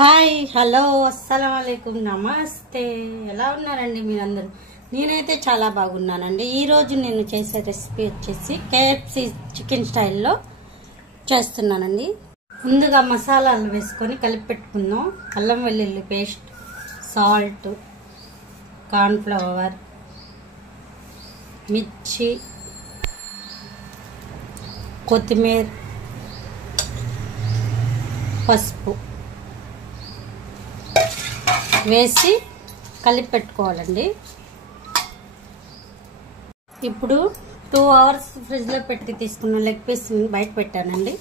Hi hello అస్సలం వాలేకుమ్ నమస్తే. ఎలా ఉన్నారండి మీరందరూ? నేనైతే చాలా బాగున్నానండి. ఈరోజు నేను చేసే రెసిపీ వచ్చేసి KFC చికెన్ స్టైల్లో చేస్తున్నానండి. ముందుగా మసాలాలు వేసుకొని కలిపి పెట్టుకుందాం. అల్లం వెల్లుల్లి పేస్ట్, సాల్ట్, కార్న్ఫ్లవర్, మిర్చి, కొత్తిమీర, పసుపు వేసి కలిపి పెట్టుకోవాలండి. ఇప్పుడు 2 అవర్స్ ఫ్రిడ్జ్లో పెట్టి తీసుకున్న లెగ్ పీస్ బయట పెట్టానండి.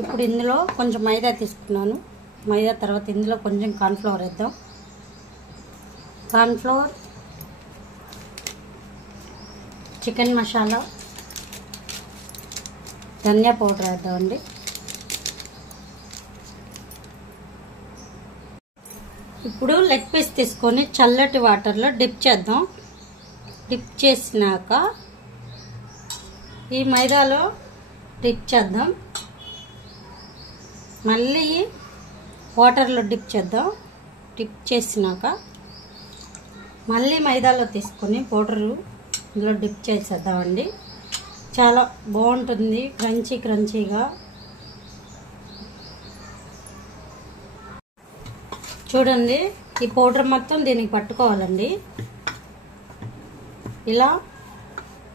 ఇప్పుడు ఇందులో కొంచెం మైదా తీసుకున్నాను. మైదా తర్వాత ఇందులో కొంచెం కార్న్ఫ్లవర్ వేద్దాం. కార్న్ఫ్లవర్, చికెన్ మసాలా, ధనియా పౌడర్ వేద్దామండి. ఇప్పుడు లెగ్ పీస్ తీసుకొని చల్లటి వాటర్లో డిప్ చేద్దాం. డిప్ చేసినాక ఈ మైదాలో డిప్ చేద్దాం. మళ్ళీ వాటర్లో డిప్ చేద్దాం. డిప్ చేసినాక మళ్ళీ మైదాలో తీసుకొని పౌడరు ఇందులో డిప్ చేసేద్దామండి. చాలా బాగుంటుంది, క్రంచీగా. చూడండి, ఈ పౌడర్ మొత్తం దీనికి పట్టుకోవాలండి. ఇలా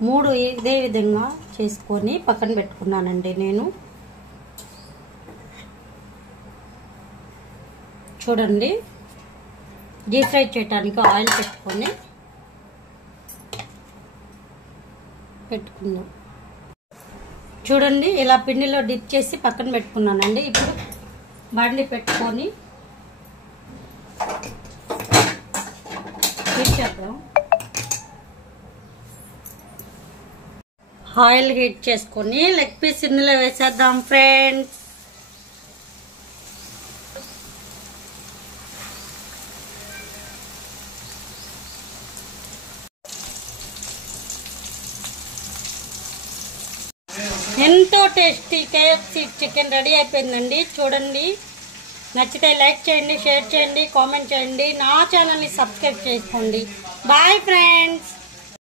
3 ఇదే విధంగా చేసుకొని పక్కన పెట్టుకున్నానండి నేను. చూడండి, డీప్ ఫ్రై చేయడానికి ఆయిల్ పెట్టుకుందాం. చూడండి, ఇలా పిండిలో డిప్ చేసి పక్కన పెట్టుకున్నానండి. ఇప్పుడు బండి పెట్టుకొని చేద్దాం. ఆయిల్ హీట్ చేసుకొని లెగ్ పీస్ ఇందులో వేసేద్దాం ఫ్రెండ్స్. ఎంతో టేస్టీ KFC చికెన్ రెడీ అయిపోయిందండి. చూడండి, నచ్చితే లైక్ చేయండి, షేర్ చేయండి, కామెంట్ చేయండి. నా ఛానల్ని సబ్స్క్రైబ్ చేసుకోండి. Bye friends.